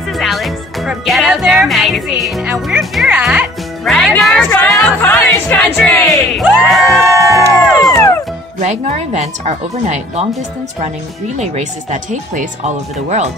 this is Alex from Get Out There Magazine, and we're here at Ragnar Trail Cottage Country! Woo! Ragnar events are overnight, long-distance running relay races that take place all over the world.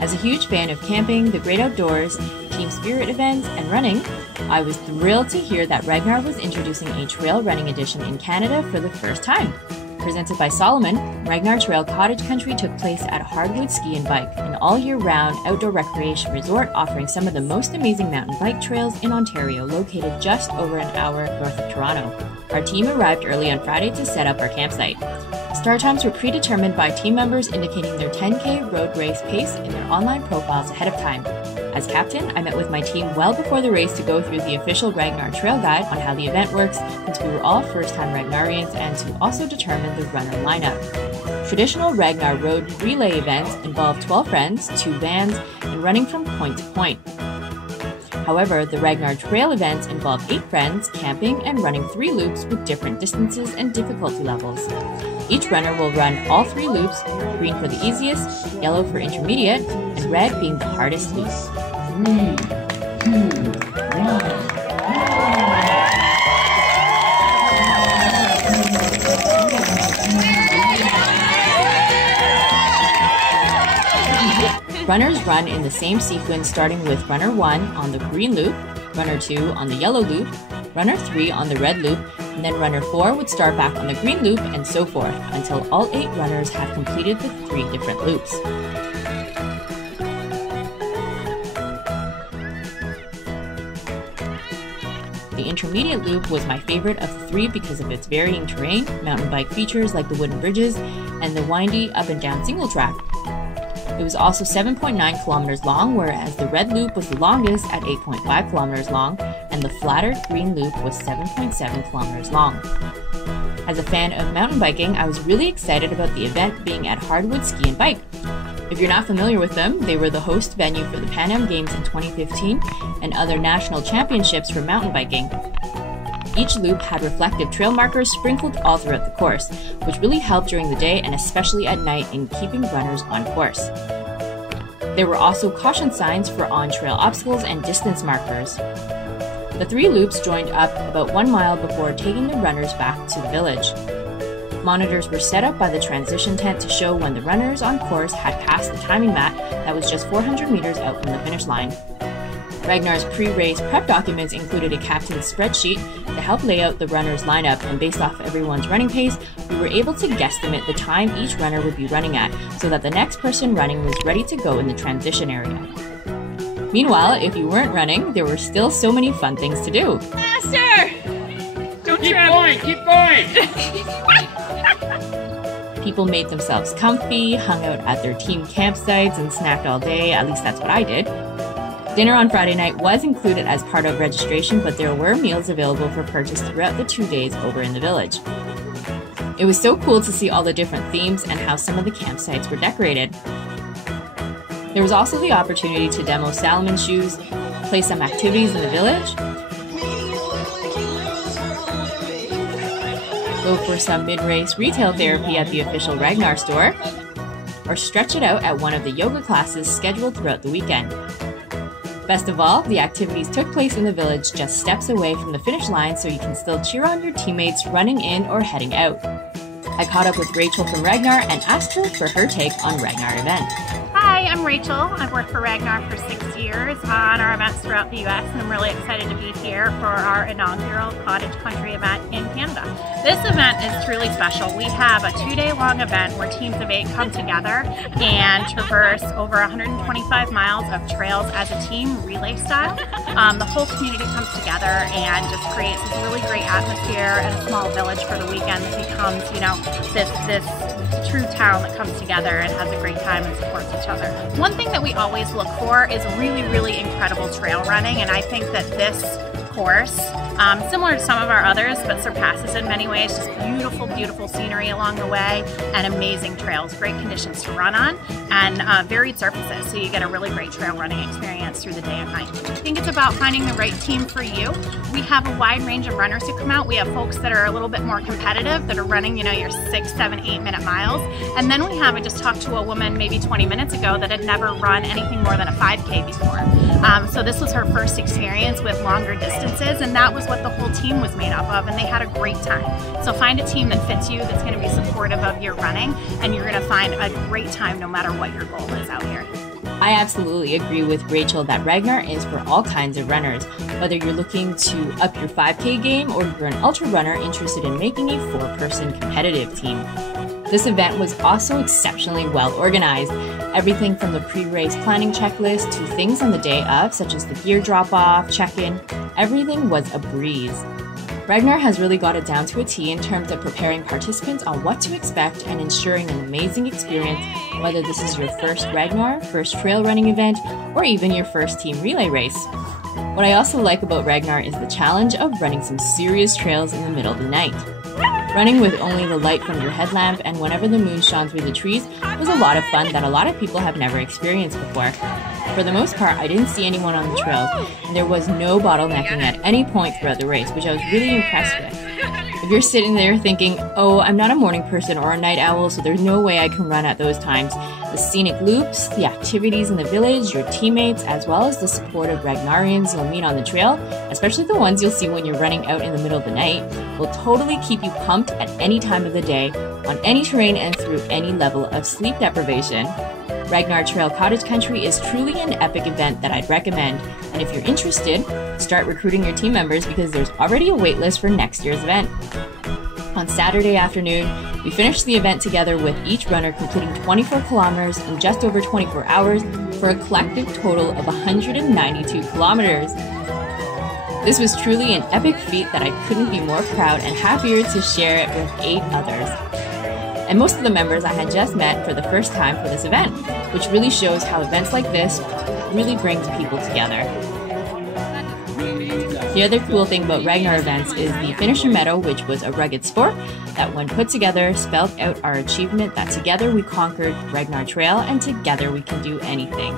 As a huge fan of camping, the great outdoors, team spirit events, and running, I was thrilled to hear that Ragnar was introducing a trail running edition in Canada for the first time. Presented by Solomon, Ragnar Trail Cottage Country took place at Hardwood Ski Bike, an all-year-round outdoor recreation resort offering some of the most amazing mountain bike trails in Ontario, located just over an hour north of Toronto. Our team arrived early on Friday to set up our campsite. Start times were predetermined by team members indicating their 10K road race pace in their online profiles ahead of time. As captain, I met with my team well before the race to go through the official Ragnar Trail Guide on how the event works, since we were all first-time Ragnarians, and to also determine the runner lineup. Traditional Ragnar road relay events involve 12 friends, 2 vans, and running from point to point. However, the Ragnar Trail events involve 8 friends, camping, and running 3 loops with different distances and difficulty levels. Each runner will run all 3 loops, green for the easiest, yellow for intermediate, and red being the hardest loop. 3, 2, 1. Runners run in the same sequence, starting with runner 1 on the green loop, runner 2 on the yellow loop, runner 3 on the red loop, and then runner 4 would start back on the green loop, and so forth, until all 8 runners have completed the 3 different loops. The intermediate loop was my favorite of the 3 because of its varying terrain, mountain bike features like the wooden bridges, and the windy up and down single track. It was also 7.9 kilometers long, whereas the red loop was the longest at 8.5 kilometers long, and the flatter green loop was 7.7 kilometers long. As a fan of mountain biking, I was really excited about the event being at Hardwood Ski Bike. If you're not familiar with them, they were the host venue for the Pan Am Games in 2015 and other national championships for mountain biking. Each loop had reflective trail markers sprinkled all throughout the course, which really helped during the day and especially at night in keeping runners on course. There were also caution signs for on-trail obstacles and distance markers. The 3 loops joined up about 1 mile before taking the runners back to the village. Monitors were set up by the transition tent to show when the runners on course had passed the timing mat that was just 400 meters out from the finish line. Ragnar's pre-race prep documents included a captain's spreadsheet to help lay out the runners' lineup, and based off everyone's running pace, we were able to guesstimate the time each runner would be running at so that the next person running was ready to go in the transition area. Meanwhile, if you weren't running, there were still so many fun things to do. Master! Don't keep going, keep going! People made themselves comfy, hung out at their team campsites, and snacked all day. At least that's what I did. Dinner on Friday night was included as part of registration, but there were meals available for purchase throughout the 2 days over in the village. It was so cool to see all the different themes and how some of the campsites were decorated. There was also the opportunity to demo Salomon shoes, play some activities in the village, go for some mid-race retail therapy at the official Ragnar store, or stretch it out at one of the yoga classes scheduled throughout the weekend. Best of all, the activities took place in the village just steps away from the finish line, so you can still cheer on your teammates running in or heading out. I caught up with Rachel from Ragnar and asked her for her take on Ragnar event. Hi, I'm Rachel. I've worked for Ragnar for 6 years on our events throughout the US, and I'm really excited to be here for our inaugural Cottage Country event in Canada. This event is truly special. We have a 2-day-long event where teams of 8 come together and traverse over 125 miles of trails as a team, relay style. The whole community comes together and just creates this really great atmosphere and a small village for the weekend that becomes, you know, this true town that comes together and has a great time and supports each other. One thing that we always look for is really, really incredible trail running, and I think that this course Similar to some of our others, but surpasses in many ways. Just beautiful, beautiful scenery along the way and amazing trails, great conditions to run on, and varied surfaces, so you get a really great trail running experience through the day and night. I think it's about finding the right team for you. We have a wide range of runners who come out. We have folks that are a little bit more competitive, that are running, you know, your 6, 7, 8-minute miles. And then we have, I just talked to a woman maybe 20 minutes ago that had never run anything more than a 5K before. So this was her first experience with longer distances, and that was what the whole team was made up of, and they had a great time. So find a team that fits you, that's going to be supportive of your running, and you're going to find a great time no matter what your goal is out here. I absolutely agree with Rachel that Ragnar is for all kinds of runners, whether you're looking to up your 5K game or you're an ultra runner interested in making a 4-person competitive team. This event was also exceptionally well organized. Everything from the pre-race planning checklist to things on the day of, such as the gear drop-off, check-in, everything was a breeze. Ragnar has really got it down to a T in terms of preparing participants on what to expect and ensuring an amazing experience, whether this is your first Ragnar, first trail running event, or even your first team relay race. What I also like about Ragnar is the challenge of running some serious trails in the middle of the night. Running with only the light from your headlamp and whenever the moon shone through the trees was a lot of fun that a lot of people have never experienced before. For the most part, I didn't see anyone on the trails, and there was no bottlenecking at any point throughout the race, which I was really impressed with. If you're sitting there thinking, oh, I'm not a morning person or a night owl, so there's no way I can run at those times, the scenic loops, the activities in the village, your teammates, as well as the supportive Ragnarians you'll meet on the trail, especially the ones you'll see when you're running out in the middle of the night, will totally keep you pumped at any time of the day, on any terrain, and through any level of sleep deprivation. Ragnar Trail Cottage Country is truly an epic event that I'd recommend, and if you're interested, start recruiting your team members because there's already a waitlist for next year's event. On Saturday afternoon, we finished the event together with each runner completing 24 kilometers in just over 24 hours for a collective total of 192 kilometers. This was truly an epic feat that I couldn't be more proud and happier to share it with 8 others. And most of the members I had just met for the first time for this event, which really shows how events like this really bring people together. The other cool thing about Ragnar events is the finisher medal, which was a rugged sport that when put together spelled out our achievement that together we conquered Ragnar Trail and together we can do anything.